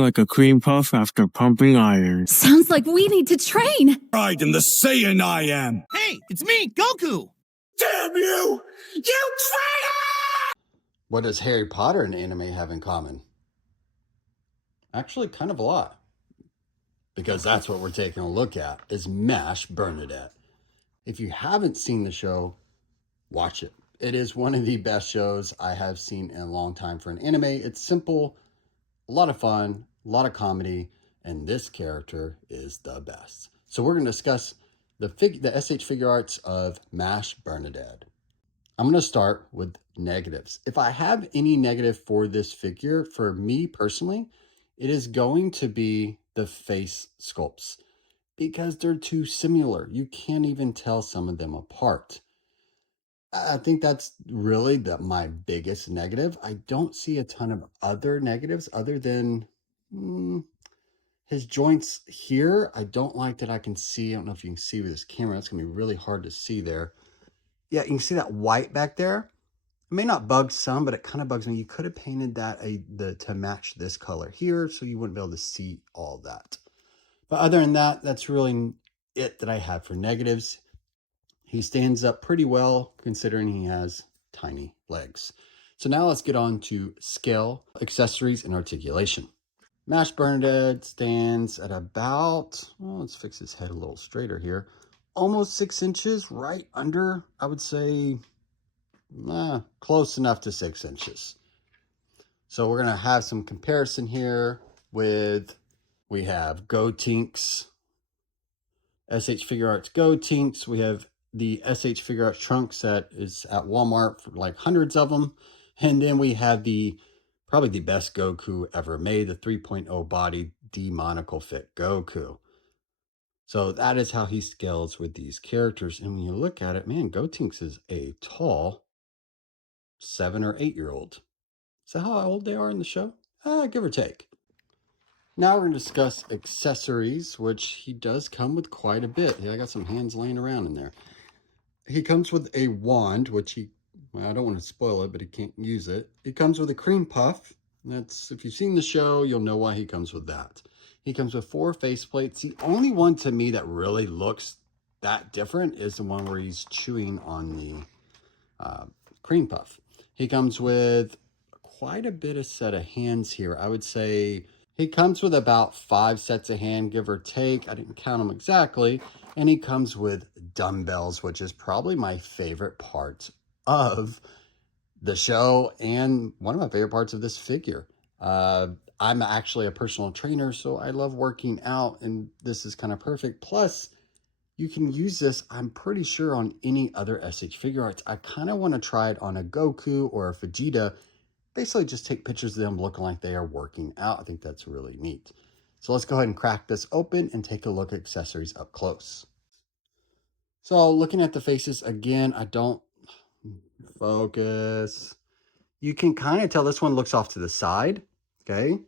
like a cream puff after pumping iron. Sounds like we need to train. Right in the Saiyan I am. Hey, it's me, Goku. Damn you! You traitor! What does Harry Potter and anime have in common? Actually, kind of a lot. Because that's what we're taking a look at, is Mashle Burnedead. If you haven't seen the show, watch it. It is one of the best shows I have seen in a long time for an anime. It's simple, a lot of fun, a lot of comedy, and this character is the best. So we're going to discuss the S.H Figuarts of Mashle Burnedead. I'm going to start with negatives. If I have any negative for this figure, for me personally, it is going to be the face sculpts because they're too similar. You can't even tell some of them apart. I think that's really my biggest negative. I don't see a ton of other negatives other than his joints here. I don't like that I can see. I don't know if you can see with this camera. It's going to be really hard to see there. Yeah, you can see that white back there. It may not bug some, but it kind of bugs me. You could have painted that to match this color here, so you wouldn't be able to see all that. But other than that, that's really it that I have for negatives. He stands up pretty well considering he has tiny legs. So now let's get on to scale, accessories, and articulation. Mashle Burnedead stands at about, well, let's fix his head a little straighter here, almost 6 inches, right under, I would say, close enough to 6 inches. So we're going to have some comparison here with, we have Gotink's, S.H Figuarts Gotink's. We have the S.H Figuarts trunks that is at Walmart for like hundreds of them. And then we have probably the best Goku ever made, the 3.0 body D-monocle fit Goku. So that is how he scales with these characters. And when you look at it, man, Gotink's is a tall 7 or 8 year old. Is that how old they are in the show? Give or take. Now we're going to discuss accessories, which he does come with quite a bit. Yeah, I got some hands laying around in there. He comes with a wand, which well, I don't want to spoil it, but he can't use it. He comes with a cream puff. That's, if you've seen the show, you'll know why he comes with that. He comes with 4 faceplates. The only one to me that really looks that different is the one where he's chewing on the cream puff. He comes with quite a bit of set of hands here. I would say he comes with about 5 sets of hand, give or take. I didn't count them exactly. And he comes with dumbbells, which is probably my favorite part of the show and one of my favorite parts of this figure. I'm actually a personal trainer, so I love working out, and this is kind of perfect. Plus, you can use this, I'm pretty sure, on any other S.H Figuarts. I kind of want to try it on a Goku or a Vegeta. Basically, just take pictures of them looking like they are working out. I think that's really neat. So let's go ahead and crack this open and take a look at accessories up close. So looking at the faces again, I don't focus. You can kind of tell this one looks off to the side. Okay.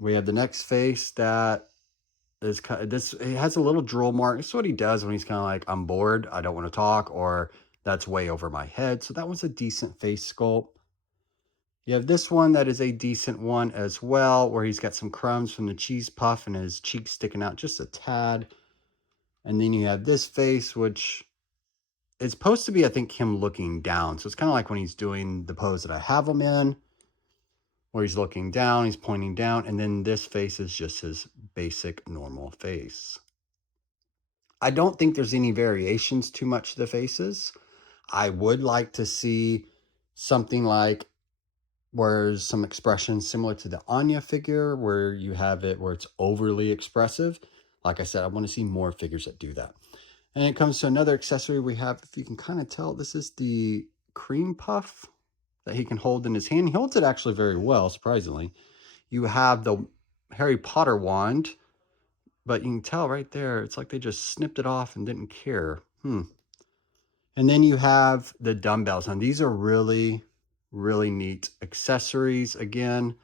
We have the next face that is kind of, it has a little drool mark. It's what he does when he's kind of like, I'm bored, I don't want to talk, or that's way over my head. So that was a decent face sculpt. You have this one that is a decent one as well, where he's got some crumbs from the cheese puff and his cheeks sticking out just a tad. And then you have this face, which is supposed to be, I think, him looking down. So it's kind of like when he's doing the pose that I have him in, where he's looking down, he's pointing down, and then this face is just his basic normal face. I don't think there's any variations too much to the faces. I would like to see something like where some expressions similar to the Anya figure, where you have it where it's overly expressive. Like I said, I want to see more figures that do that. And it comes to another accessory we have. If you can kind of tell, this is the cream puff that he can hold in his hand. He holds it actually very well, surprisingly. You have the Harry Potter wand, but you can tell right there, it's like they just snipped it off and didn't care. And then you have the dumbbells. And these are really, really neat accessories again.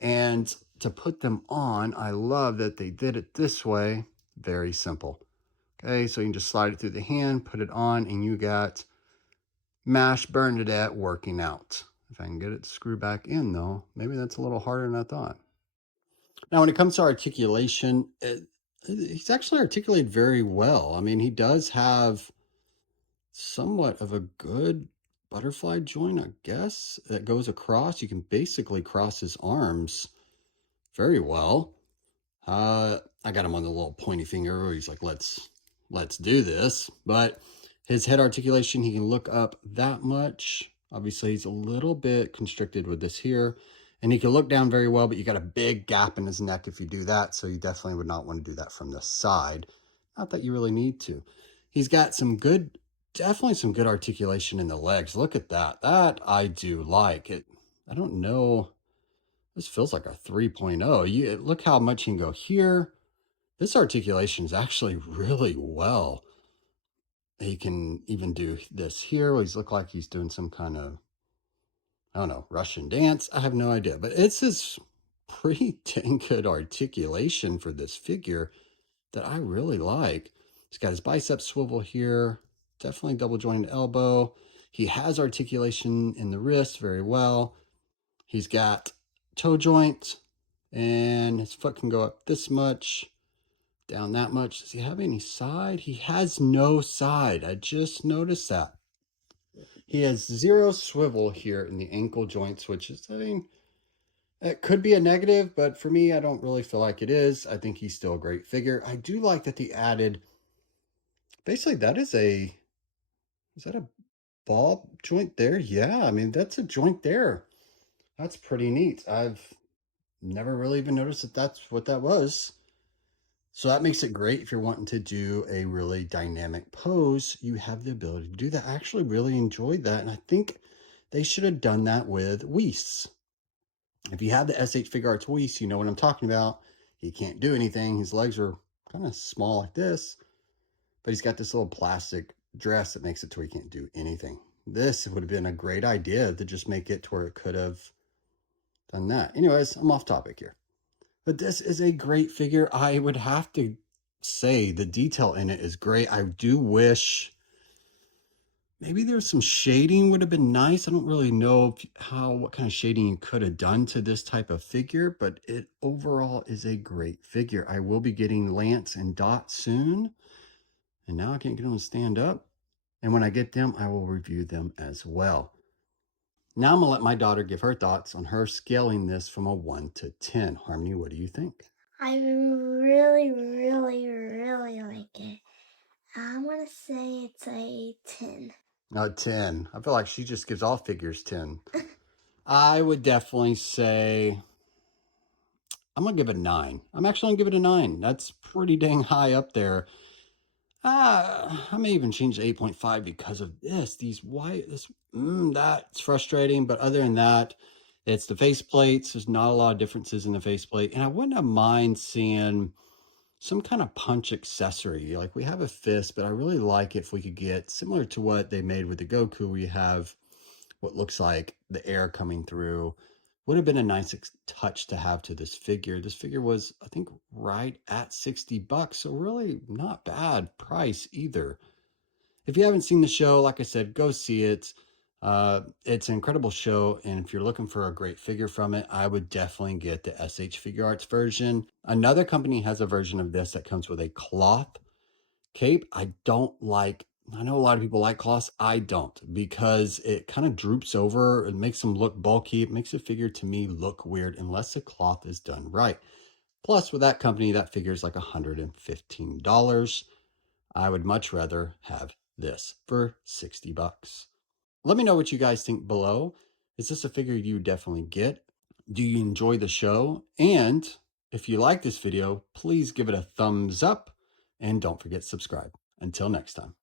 And to put them on, I love that they did it this way. Very simple. Okay, so you can just slide it through the hand, put it on, and you got Mashle Burnedead working out. If I can get it to screw back in, though, maybe that's a little harder than I thought. Now, when it comes to articulation, he's actually articulated very well. I mean, he does have somewhat of a good butterfly joint, I guess, that goes across. You can basically cross his arms very well. I got him on the little pointy finger where he's like, let's do this. But his head articulation, he can look up that much. Obviously, he's a little bit constricted with this here. And he can look down very well, but you got a big gap in his neck if you do that. So you definitely would not want to do that from the side. Not that you really need to. He's got some good, definitely some good articulation in the legs. Look at that. That I do like. It. I don't know. This feels like a 3.0. Look how much you can go here. This articulation is actually really well. He can even do this here where he's look like he's doing some kind of, I don't know, Russian dance. I have no idea. But it's this pretty dang good articulation for this figure that I really like. He's got his bicep swivel here. Definitely double jointed elbow. He has articulation in the wrist very well. He's got toe joint, and his foot can go up this much, down that much. Does he have any side? He has no side. I just noticed that. He has zero swivel here in the ankle joints, which is, I mean, it could be a negative, but for me, I don't really feel like it is. I think he's still a great figure. I do like that they added, basically that is that a ball joint there? Yeah, I mean, that's a joint there. That's pretty neat. I've never really even noticed that that's what that was. So that makes it great if you're wanting to do a really dynamic pose. You have the ability to do that. I actually really enjoyed that, and I think they should have done that with Weiss. If you have the S.H Figuarts Weiss, you know what I'm talking about. He can't do anything. His legs are kind of small like this, but he's got this little plastic dress that makes it to where he can't do anything. This would have been a great idea to just make it to where it could have done that. Anyways, I'm off topic here. But this is a great figure. I would have to say the detail in it is great. I do wish maybe there's some shading would have been nice. I don't really know what kind of shading you could have done to this type of figure, but it overall is a great figure. I will be getting Lance and Dot soon. And now I can't get them to stand up. And when I get them, I will review them as well. Now I'm going to let my daughter give her thoughts on her scaling this from a 1 to 10. Harmony, what do you think? I really, really, really like it. I'm going to say it's a 10. A 10. I feel like she just gives all figures 10. I would definitely say, I'm going to give it a 9. I'm actually going to give it a 9. That's pretty dang high up there. I may even change to 8.5 because of this. That's frustrating. But other than that, it's the faceplates. There's not a lot of differences in the faceplate. And I wouldn't have mind seeing some kind of punch accessory. Like we have a fist, but I really like if we could get similar to what they made with the Goku, where you have what looks like the air coming through. Would have been a nice touch to have to this figure. This figure was, I think, right at $60, so really not bad price either. If you haven't seen the show, like I said, go see it. It's an incredible show, and if you're looking for a great figure from it, I would definitely get the S.H Figuarts version. Another company has a version of this that comes with a cloth cape. I know a lot of people like cloths. I don't, because it kind of droops over. It makes them look bulky. It makes a figure to me look weird unless the cloth is done right. Plus, with that company, that figure is like $115. I would much rather have this for $60. Let me know what you guys think below. Is this a figure you definitely get? Do you enjoy the show? And if you like this video, please give it a thumbs up and don't forget to subscribe. Until next time.